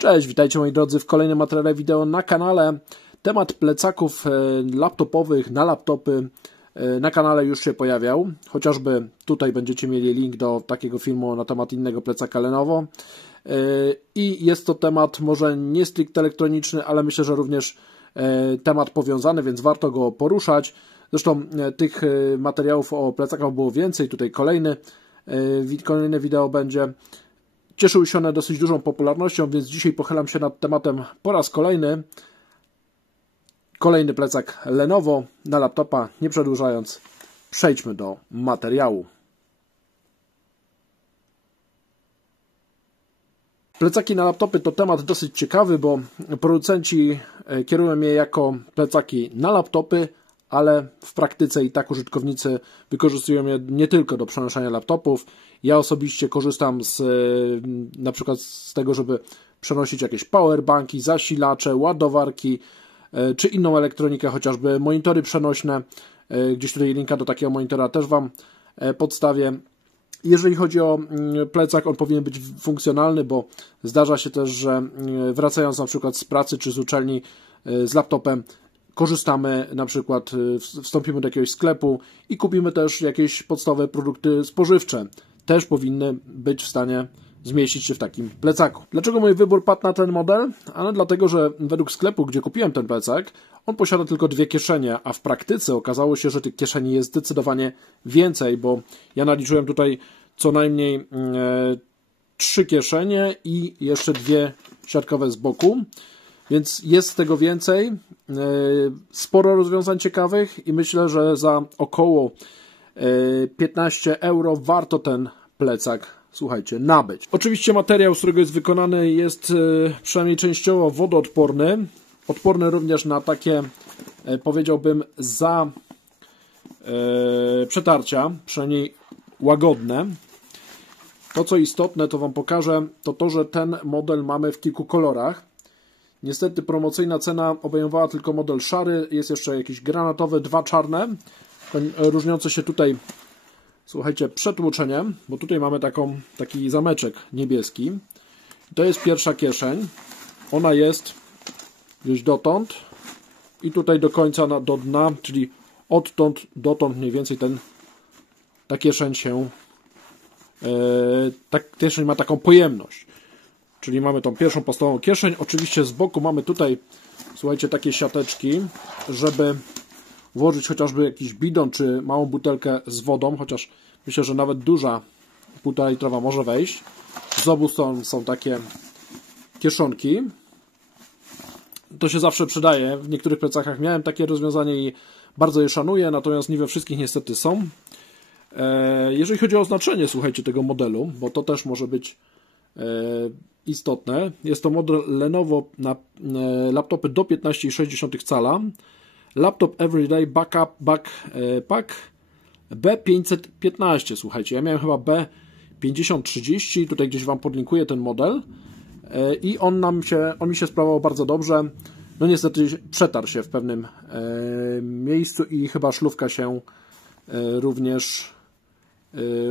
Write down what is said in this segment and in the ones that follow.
Cześć, witajcie moi drodzy w kolejnym materiale wideo na kanale. Temat plecaków laptopowych na laptopy na kanale już się pojawiał. Chociażby tutaj będziecie mieli link do takiego filmu na temat innego plecaka Lenovo. I jest to temat może nie stricte elektroniczny, ale myślę, że również temat powiązany, więc warto go poruszać. Zresztą tych materiałów o plecakach było więcej. Tutaj kolejne wideo będzie. Cieszyły się one dosyć dużą popularnością, więc dzisiaj pochylam się nad tematem po raz kolejny. Kolejny plecak Lenovo na laptopa. Nie przedłużając, przejdźmy do materiału. Plecaki na laptopy to temat dosyć ciekawy, bo producenci kierują je jako plecaki na laptopy, ale w praktyce i tak użytkownicy wykorzystują je nie tylko do przenoszenia laptopów. Ja osobiście korzystam na przykład z tego, żeby przenosić jakieś powerbanki, zasilacze, ładowarki czy inną elektronikę, chociażby monitory przenośne. Gdzieś tutaj linka do takiego monitora też Wam podstawię. Jeżeli chodzi o plecak, on powinien być funkcjonalny, bo zdarza się też, że wracając na przykład z pracy czy z uczelni z laptopem, korzystamy, na przykład wstąpimy do jakiegoś sklepu i kupimy też jakieś podstawowe produkty spożywcze. Też powinny być w stanie zmieścić się w takim plecaku. Dlaczego mój wybór padł na ten model? Ano dlatego, że według sklepu, gdzie kupiłem ten plecak, on posiada tylko 2 kieszenie, a w praktyce okazało się, że tych kieszeni jest zdecydowanie więcej, bo ja naliczyłem tutaj co najmniej 3 kieszenie i jeszcze 2 siatkowe z boku. Więc jest tego więcej, sporo rozwiązań ciekawych i myślę, że za około 15 euro warto ten plecak, słuchajcie, nabyć. Oczywiście materiał, z którego jest wykonany, jest przynajmniej częściowo wodoodporny. Odporny również na takie, powiedziałbym, przetarcia, przynajmniej łagodne. To, co istotne, to Wam pokażę, to, że ten model mamy w kilku kolorach. Niestety promocyjna cena obejmowała tylko model szary, jest jeszcze jakiś granatowy, 2 czarne, różniące się tutaj, słuchajcie, przetłuczeniem, bo tutaj mamy taki zameczek niebieski. To jest pierwsza kieszeń, ona jest gdzieś dotąd i tutaj do końca do dna, czyli odtąd dotąd mniej więcej ta kieszeń kieszeń ma taką pojemność. Czyli mamy tą pierwszą podstawową kieszeń. Oczywiście z boku mamy tutaj, słuchajcie, takie siateczki, żeby włożyć chociażby jakiś bidon czy małą butelkę z wodą, chociaż myślę, że nawet duża 1,5 litrowa może wejść. Z obu stron są takie kieszonki. To się zawsze przydaje. W niektórych plecakach miałem takie rozwiązanie i bardzo je szanuję, natomiast nie we wszystkich niestety są. Jeżeli chodzi o oznaczenie, słuchajcie, tego modelu, bo to też może być istotne. Jest to model Lenovo na laptopy do 15,6 cala. Laptop Everyday Backpack B515. Słuchajcie, ja miałem chyba B5030. Tutaj gdzieś Wam podlinkuję ten model. I on mi się sprawował bardzo dobrze. No niestety przetarł się w pewnym miejscu i chyba szlufka się również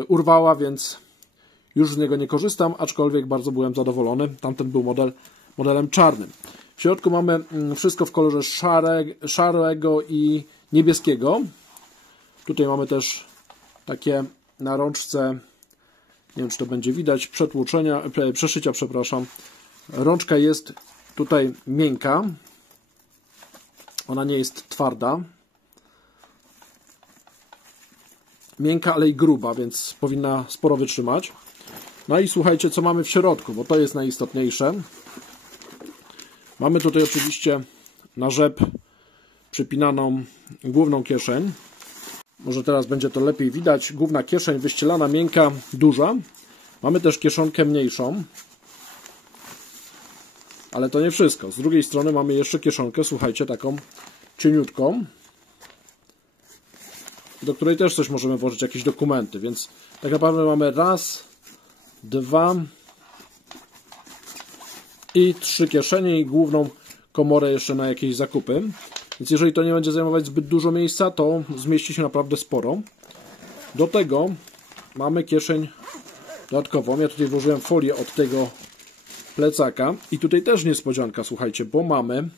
urwała, więc już z niego nie korzystam, aczkolwiek bardzo byłem zadowolony. Tamten był modelem czarnym. W środku mamy wszystko w kolorze szarego i niebieskiego. Tutaj mamy też takie na rączce, nie wiem czy to będzie widać, przeszycia, przepraszam. Rączka jest tutaj miękka. Ona nie jest twarda. Miękka, ale i gruba, więc powinna sporo wytrzymać. No i słuchajcie, co mamy w środku, bo to jest najistotniejsze. Mamy tutaj oczywiście na rzep przypinaną główną kieszeń. Może teraz będzie to lepiej widać. Główna kieszeń wyścielana, miękka, duża. Mamy też kieszonkę mniejszą. Ale to nie wszystko. Z drugiej strony mamy jeszcze kieszonkę, słuchajcie, taką cieniutką, do której też coś możemy włożyć, jakieś dokumenty, więc tak naprawdę mamy 1, 2 i 3 kieszenie i główną komorę jeszcze na jakieś zakupy. Więc jeżeli to nie będzie zajmować zbyt dużo miejsca, to zmieści się naprawdę sporo. Do tego mamy kieszeń dodatkową. Ja tutaj włożyłem folię od tego plecaka. I tutaj też niespodzianka, słuchajcie, bo mamy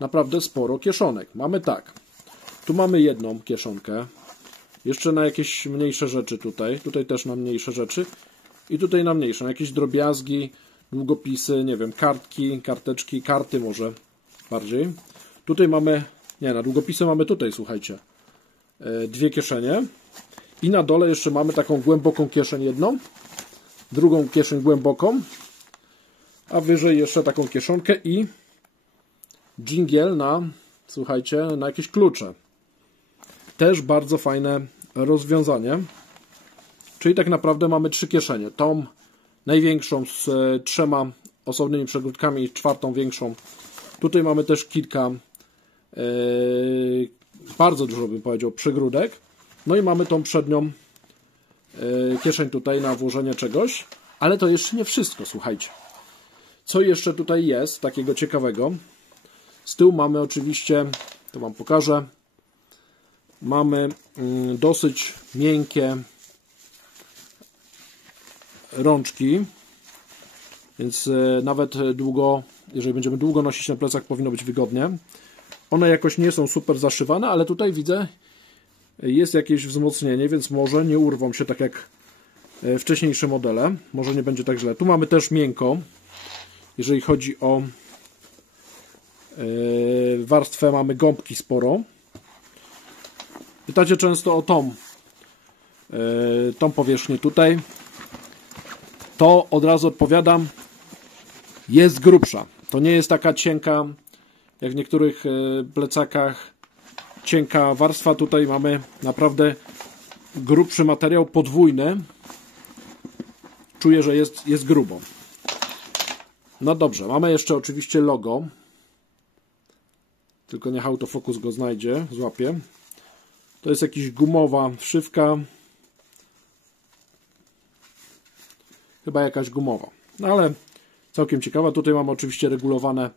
naprawdę sporo kieszonek. Mamy tak, tu mamy jedną kieszonkę, jeszcze na jakieś mniejsze rzeczy tutaj, tutaj też na mniejsze rzeczy i tutaj na mniejsze, na jakieś drobiazgi, długopisy, nie wiem, kartki, karteczki, karty może bardziej. Tutaj mamy, nie, na długopisy mamy tutaj, słuchajcie, dwie kieszenie i na dole jeszcze mamy taką głęboką kieszeń jedną, drugą kieszeń głęboką, a wyżej jeszcze taką kieszonkę i dżingiel na, słuchajcie, na jakieś klucze. Też bardzo fajne rozwiązanie. Czyli tak naprawdę mamy trzy kieszenie. Tą największą z trzema osobnymi przegródkami i czwartą większą. Tutaj mamy też kilka, bardzo dużo bym powiedział, przegródek. No i mamy tą przednią kieszeń tutaj na włożenie czegoś. Ale to jeszcze nie wszystko, słuchajcie. Co jeszcze tutaj jest takiego ciekawego? Z tyłu mamy oczywiście, to Wam pokażę, mamy dosyć miękkie rączki, więc nawet długo, jeżeli będziemy długo nosić na plecach, powinno być wygodnie. One jakoś nie są super zaszywane, ale tutaj widzę, jest jakieś wzmocnienie, więc może nie urwą się tak jak wcześniejsze modele. Może nie będzie tak źle. Tu mamy też miękko, jeżeli chodzi o warstwę, mamy gąbki sporo. Pytacie często o tą powierzchnię tutaj. To od razu odpowiadam, jest grubsza. To nie jest taka cienka, jak w niektórych plecakach, cienka warstwa. Tutaj mamy naprawdę grubszy materiał, podwójny. Czuję, że jest grubo. No dobrze, mamy jeszcze oczywiście logo. Tylko niech autofokus go znajdzie, złapie. To jest jakaś gumowa wszywka. Chyba jakaś gumowa. No ale całkiem ciekawa. Tutaj mamy oczywiście regulowane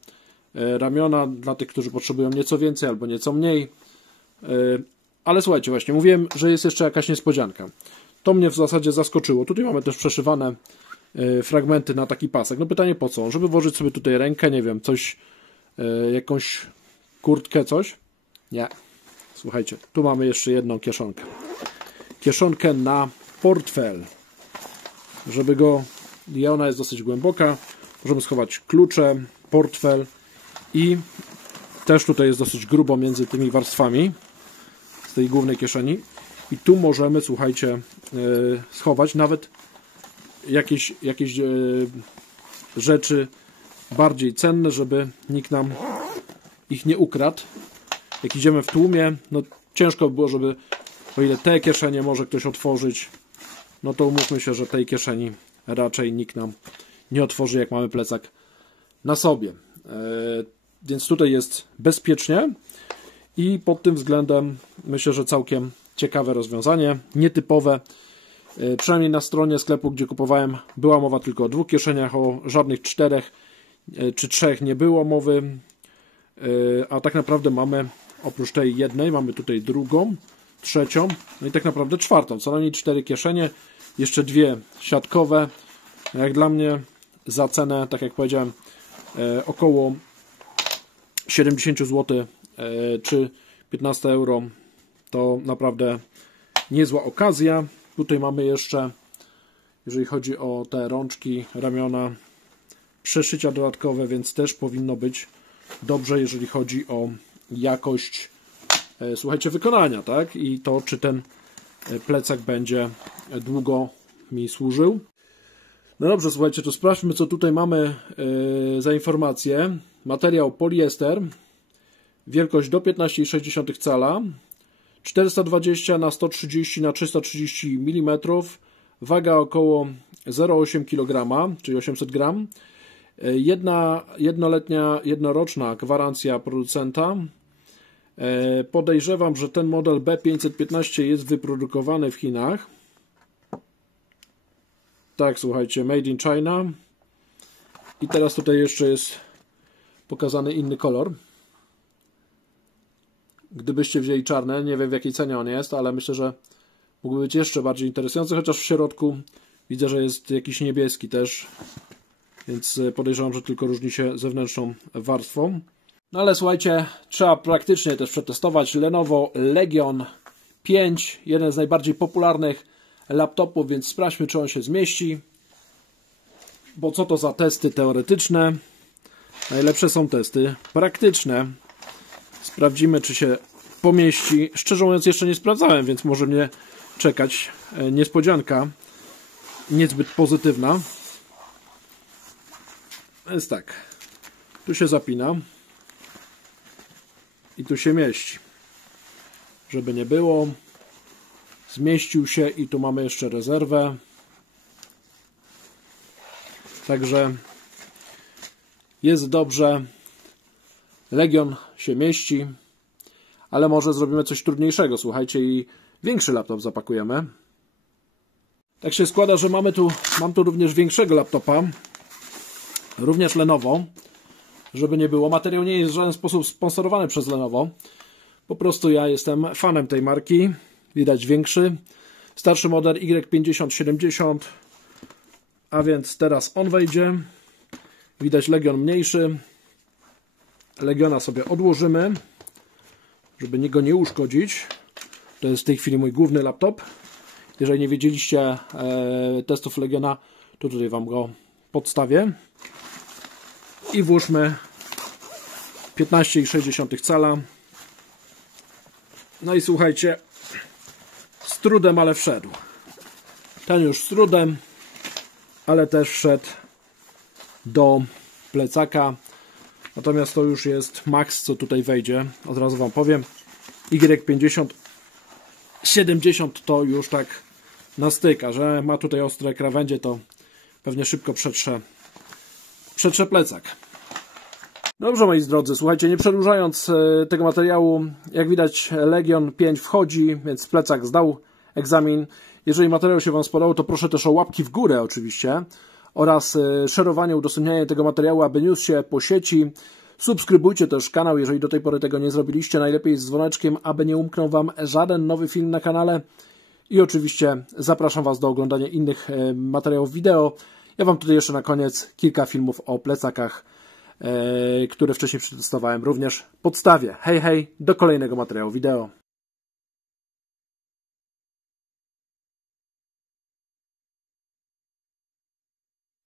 ramiona dla tych, którzy potrzebują nieco więcej albo nieco mniej. Ale słuchajcie, właśnie mówiłem, że jest jeszcze jakaś niespodzianka. To mnie w zasadzie zaskoczyło. Tutaj mamy też przeszywane fragmenty na taki pasek. No pytanie po co? Żeby włożyć sobie tutaj rękę, nie wiem, coś, jakąś kurtkę, coś? Nie. Słuchajcie, tu mamy jeszcze jedną kieszonkę. Kieszonkę na portfel. Żeby go, i ona jest dosyć głęboka, możemy schować klucze, portfel i też tutaj jest dosyć grubo między tymi warstwami z tej głównej kieszeni i tu możemy, słuchajcie, schować nawet jakieś rzeczy bardziej cenne, żeby nikt nam ich nie ukradł. Jak idziemy w tłumie, no ciężko by było, żeby, o ile te kieszenie może ktoś otworzyć, no to umówmy się, że tej kieszeni raczej nikt nam nie otworzy, jak mamy plecak na sobie. Więc tutaj jest bezpiecznie i pod tym względem myślę, że całkiem ciekawe rozwiązanie, nietypowe. Przynajmniej na stronie sklepu, gdzie kupowałem, była mowa tylko o dwóch kieszeniach, o żadnych 4 czy 3 nie było mowy, a tak naprawdę mamy oprócz tej jednej, mamy tutaj drugą, trzecią, no i tak naprawdę czwartą, co najmniej 4 kieszenie, jeszcze 2 siatkowe. Jak dla mnie za cenę, tak jak powiedziałem, około 70 zł czy 15 euro, to naprawdę niezła okazja. Tutaj mamy jeszcze, jeżeli chodzi o te rączki, ramiona, przeszycia dodatkowe, więc też powinno być dobrze, jeżeli chodzi o jakość, słuchajcie, wykonania, tak? I to, czy ten plecak będzie długo mi służył. No dobrze, słuchajcie, to sprawdźmy, co tutaj mamy za informacje. Materiał poliester, wielkość do 15,6 cala, 420 na 130 na 330 mm, waga około 0,8 kg, czyli 800 g. Jednoroczna gwarancja producenta. Podejrzewam, że ten model B515 jest wyprodukowany w Chinach. Tak, słuchajcie, made in China. I teraz tutaj jeszcze jest pokazany inny kolor. Gdybyście wzięli czarne, nie wiem w jakiej cenie on jest, ale myślę, że mógłby być jeszcze bardziej interesujący, chociaż w środku widzę, że jest jakiś niebieski też. więc podejrzewam, że tylko różni się zewnętrzną warstwą. No ale słuchajcie, trzeba praktycznie też przetestować Lenovo Legion 5, jeden z najbardziej popularnych laptopów, więc sprawdźmy, czy on się zmieści. Bo co to za testy teoretyczne? Najlepsze są testy praktyczne. Sprawdzimy, czy się pomieści. Szczerze mówiąc, jeszcze nie sprawdzałem, więc może mnie czekać niespodzianka niezbyt pozytywna. Więc tak, tu się zapina i tu się mieści. Żeby nie było, zmieścił się i tu mamy jeszcze rezerwę. Także jest dobrze. Legion się mieści, ale może zrobimy coś trudniejszego, słuchajcie, i większy laptop zapakujemy. Tak się składa, że mam tu również większego laptopa, również Lenovo, żeby nie było. Materiał nie jest w żaden sposób sponsorowany przez Lenovo. Po prostu ja jestem fanem tej marki. Widać większy. Starszy model Y5070, a więc teraz on wejdzie. Widać Legion mniejszy. Legiona sobie odłożymy, żeby go nie uszkodzić. To jest w tej chwili mój główny laptop. Jeżeli nie wiedzieliście testów Legiona, to tutaj Wam go podstawię. I włóżmy 15,6 cala. No i słuchajcie, z trudem, ale wszedł. Ten już z trudem, ale też wszedł do plecaka. Natomiast to już jest max, co tutaj wejdzie. Od razu Wam powiem. Y5070 to już tak na styk, a że ma tutaj ostre krawędzie, to pewnie szybko przetrze plecak. Dobrze, moi drodzy, słuchajcie, nie przedłużając tego materiału, jak widać Legion 5 wchodzi, więc plecak zdał egzamin. Jeżeli materiał się Wam spodobał, to proszę też o łapki w górę oczywiście oraz szerowanie, udostępnianie tego materiału, aby niósł się po sieci. Subskrybujcie też kanał, jeżeli do tej pory tego nie zrobiliście, najlepiej z dzwoneczkiem, aby nie umknął Wam żaden nowy film na kanale. I oczywiście zapraszam Was do oglądania innych materiałów wideo. Ja Wam tutaj jeszcze na koniec kilka filmów o plecakach, które wcześniej przetestowałem, również podstawię. Hej, hej, do kolejnego materiału wideo.